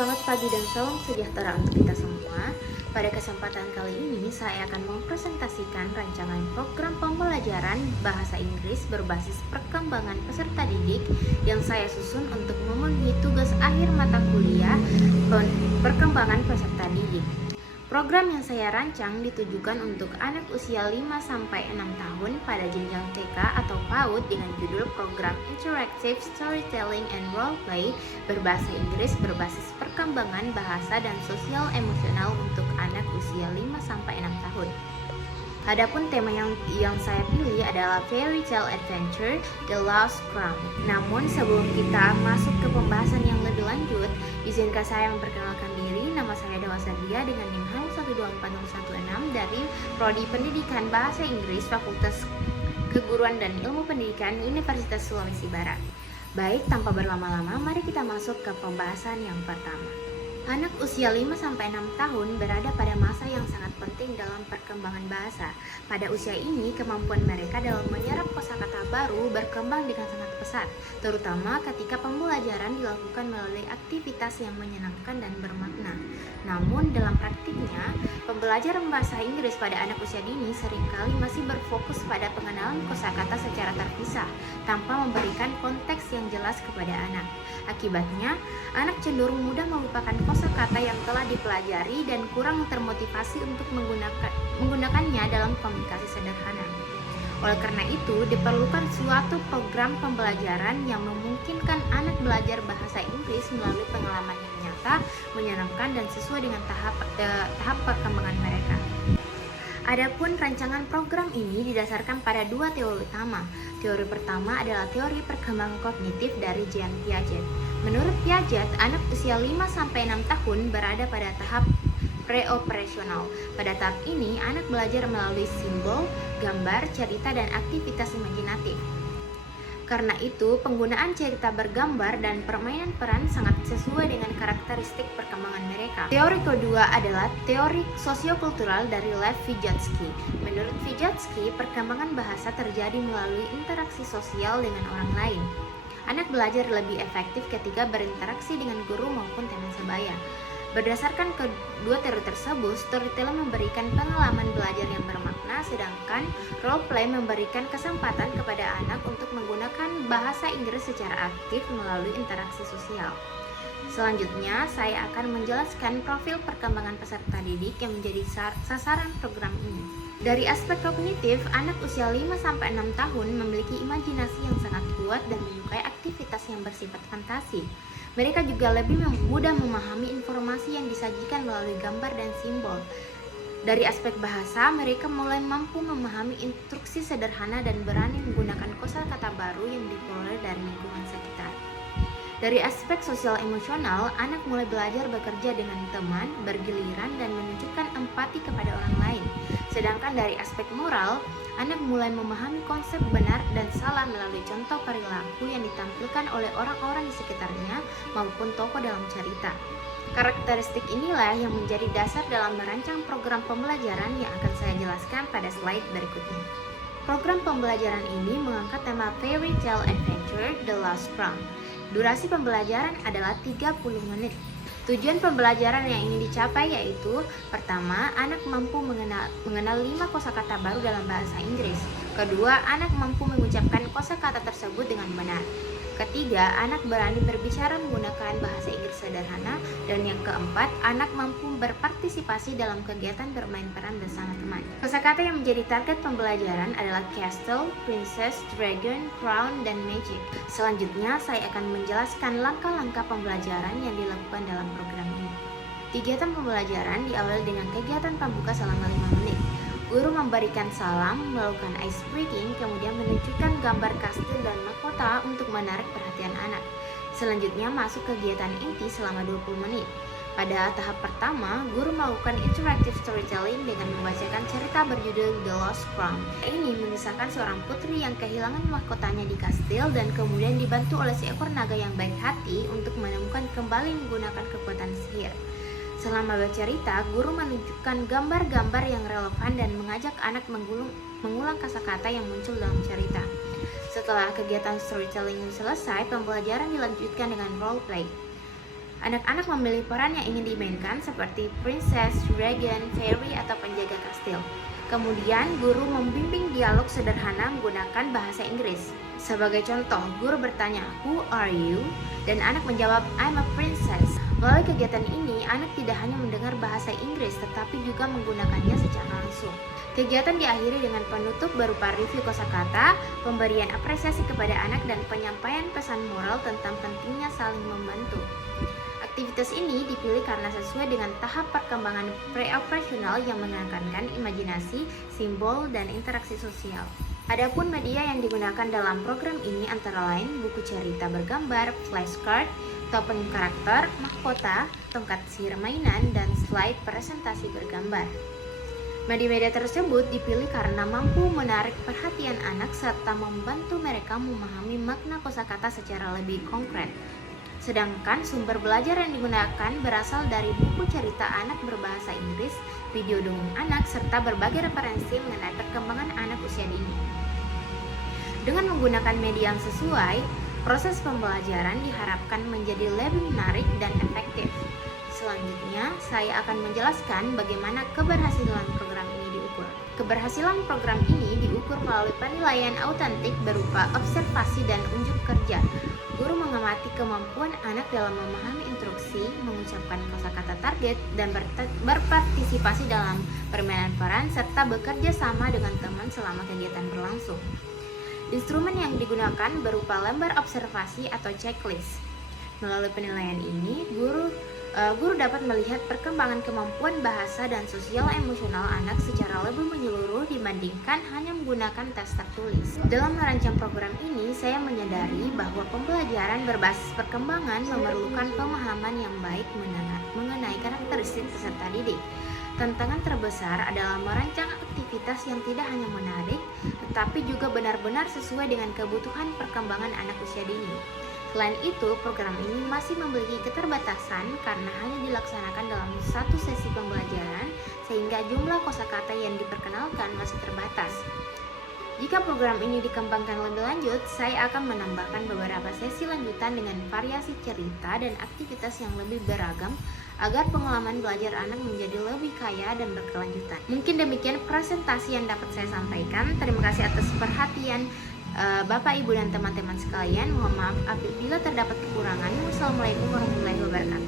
selamat pagi dan salam sejahtera untuk kita semua. Pada kesempatan kali ini, saya akan mempresentasikan rancangan program pembelajaran bahasa Inggris berbasis perkembangan peserta didik yang saya susun untuk memenuhi tugas akhir mata kuliah perkembangan peserta didik. Program yang saya rancang ditujukan untuk anak usia 5-6 tahun pada jenjang TK atau PAUD dengan judul Program Interactive Storytelling and Role Play berbahasa Inggris berbasis perkembangan bahasa dan sosial emosional untuk anak usia 5-6 tahun. Adapun tema yang saya pilih adalah Fairy Tale Adventure The Lost Crown. Namun sebelum kita masuk ke pembahasan yang lebih lanjut, izinkan saya memperkenalkan diri. Nama saya Dawa Sandia dengan NIM 12416 dari Prodi Pendidikan Bahasa Inggris Fakultas Keguruan dan Ilmu Pendidikan Universitas Sulawesi Barat. Baik, tanpa berlama-lama, mari kita masuk ke pembahasan yang pertama. Anak usia 5-6 tahun berada pada masa yang sangat penting dalam perkembangan bahasa. Pada usia ini, kemampuan mereka dalam menyerap kosakata baru berkembang dengan sangat pesat, terutama ketika pembelajaran dilakukan melalui aktivitas yang menyenangkan dan bermakna. Namun, dalam praktiknya, pembelajaran bahasa Inggris pada anak usia dini seringkali masih berfokus pada pengenalan kosakata secara terpisah, tanpa memberikan konteks yang jelas kepada anak. Akibatnya, anak cenderung mudah melupakan kosakata yang telah dipelajari dan kurang termotivasi untuk menggunakannya dalam komunikasi sederhana. Oleh karena itu, diperlukan suatu program pembelajaran yang memungkinkan anak belajar bahasa Inggris melalui pengalaman yang nyata, menyenangkan, dan sesuai dengan tahap perkembangan mereka. Adapun rancangan program ini didasarkan pada dua teori utama. Teori pertama adalah teori perkembangan kognitif dari Jean Piaget. Menurut Piaget, anak usia 5-6 tahun berada pada tahap pre-operasional. Pada tahap ini, anak belajar melalui simbol, gambar, cerita, dan aktivitas imajinatif. Karena itu, penggunaan cerita bergambar dan permainan peran sangat sesuai dengan karakteristik perkembangan mereka. Teori kedua adalah teori sosiokultural dari Lev Vygotsky. Menurut Vygotsky, perkembangan bahasa terjadi melalui interaksi sosial dengan orang lain. Anak belajar lebih efektif ketika berinteraksi dengan guru maupun teman sebaya. Berdasarkan kedua teori tersebut, storytelling memberikan pengalaman belajar yang bermakna, sedangkan role play memberikan kesempatan kepada anak untuk menggunakan bahasa Inggris secara aktif melalui interaksi sosial. Selanjutnya, saya akan menjelaskan profil perkembangan peserta didik yang menjadi sasaran program ini. Dari aspek kognitif, anak usia 5-6 tahun memiliki imajinasi yang sangat kuat dan menyukai aktivitas yang bersifat fantasi. Mereka juga lebih mudah memahami informasi yang disajikan melalui gambar dan simbol. Dari aspek bahasa, mereka mulai mampu memahami instruksi sederhana dan berani menggunakan kosakata baru yang diperoleh dari lingkungan sekitar. Dari aspek sosial emosional, anak mulai belajar bekerja dengan teman, bergiliran, dan menunjukkan empati kepada orang lain. Sedangkan dari aspek moral, anak mulai memahami konsep benar dan salah melalui contoh perilaku yang ditampilkan oleh orang-orang di sekitarnya maupun tokoh dalam cerita. Karakteristik inilah yang menjadi dasar dalam merancang program pembelajaran yang akan saya jelaskan pada slide berikutnya. Program pembelajaran ini mengangkat tema Fairy Tale Adventure The Lost Crown. Durasi pembelajaran adalah 30 menit. Tujuan pembelajaran yang ingin dicapai yaitu: pertama, anak mampu mengenal 5 kosakata baru dalam bahasa Inggris. Kedua, anak mampu mengucapkan kosakata tersebut dengan benar. Ketiga, anak berani berbicara menggunakan bahasa Inggris sederhana. Dan yang keempat, anak mampu berpartisipasi dalam kegiatan bermain peran bersama teman. Kosakata yang menjadi target pembelajaran adalah castle, princess, dragon, crown, dan magic. Selanjutnya, saya akan menjelaskan langkah-langkah pembelajaran yang dilakukan dalam program ini. Kegiatan pembelajaran diawali dengan kegiatan pembuka selama 5 menit. Guru memberikan salam, melakukan ice breaking, kemudian menunjukkan gambar kastil dan mahkota untuk menarik perhatian anak. Selanjutnya masuk kegiatan inti selama 20 menit. Pada tahap pertama, guru melakukan interactive storytelling dengan membacakan cerita berjudul The Lost Crown. Ini mengisahkan seorang putri yang kehilangan mahkotanya di kastil dan kemudian dibantu oleh seekor naga yang baik hati untuk menemukan kembali menggunakan kekuatan sihir. Selama bercerita, guru menunjukkan gambar-gambar yang relevan dan mengajak anak mengulang kata-kata yang muncul dalam cerita. Setelah kegiatan storytelling selesai, pembelajaran dilanjutkan dengan role play. Anak-anak memilih peran yang ingin dimainkan seperti princess, dragon, fairy, atau penjaga kastil. Kemudian, guru membimbing dialog sederhana menggunakan bahasa Inggris. Sebagai contoh, guru bertanya, "Who are you?" Dan anak menjawab, "I'm a princess." Melalui kegiatan ini, anak tidak hanya mendengar bahasa Inggris, tetapi juga menggunakannya secara langsung. Kegiatan diakhiri dengan penutup berupa review kosakata, pemberian apresiasi kepada anak, dan penyampaian pesan moral tentang pentingnya saling membantu. Aktivitas ini dipilih karena sesuai dengan tahap perkembangan pre-operasional yang menekankan imajinasi, simbol, dan interaksi sosial. Adapun media yang digunakan dalam program ini antara lain buku cerita bergambar, flashcard, token karakter, mahkota, tongkat sihir mainan, dan slide presentasi bergambar. Media-media tersebut dipilih karena mampu menarik perhatian anak serta membantu mereka memahami makna kosakata secara lebih konkret. Sedangkan sumber belajar yang digunakan berasal dari buku cerita anak berbahasa Inggris, video dongeng anak, serta berbagai referensi mengenai perkembangan anak usia dini. Dengan menggunakan media yang sesuai, proses pembelajaran diharapkan menjadi lebih menarik dan efektif. Selanjutnya, saya akan menjelaskan bagaimana keberhasilan program ini diukur. Keberhasilan program ini diukur melalui penilaian autentik berupa observasi dan unjuk kerja. Guru mengamati kemampuan anak dalam memahami instruksi, mengucapkan kosakata target, dan berpartisipasi dalam permainan peran, serta bekerja sama dengan teman selama kegiatan berlangsung. Instrumen yang digunakan berupa lembar observasi atau checklist. Melalui penilaian ini, guru dapat melihat perkembangan kemampuan bahasa dan sosial emosional anak secara lebih menyeluruh dibandingkan hanya menggunakan tes tertulis. Dalam merancang program ini, saya menyadari bahwa pembelajaran berbasis perkembangan memerlukan pemahaman yang baik mengenai karakteristik peserta didik. Tantangan terbesar adalah merancang aktivitas yang tidak hanya menarik, tetapi juga benar-benar sesuai dengan kebutuhan perkembangan anak usia dini. Selain itu, program ini masih memiliki keterbatasan karena hanya dilaksanakan dalam satu sesi pembelajaran, sehingga jumlah kosakata yang diperkenalkan masih terbatas. Jika program ini dikembangkan lebih lanjut, saya akan menambahkan beberapa sesi lanjutan dengan variasi cerita dan aktivitas yang lebih beragam agar pengalaman belajar anak menjadi lebih kaya dan berkelanjutan. Mungkin demikian presentasi yang dapat saya sampaikan. Terima kasih atas perhatian Bapak, Ibu, dan teman-teman sekalian. Mohon maaf apabila terdapat kekurangan. Wassalamualaikum warahmatullahi wabarakatuh.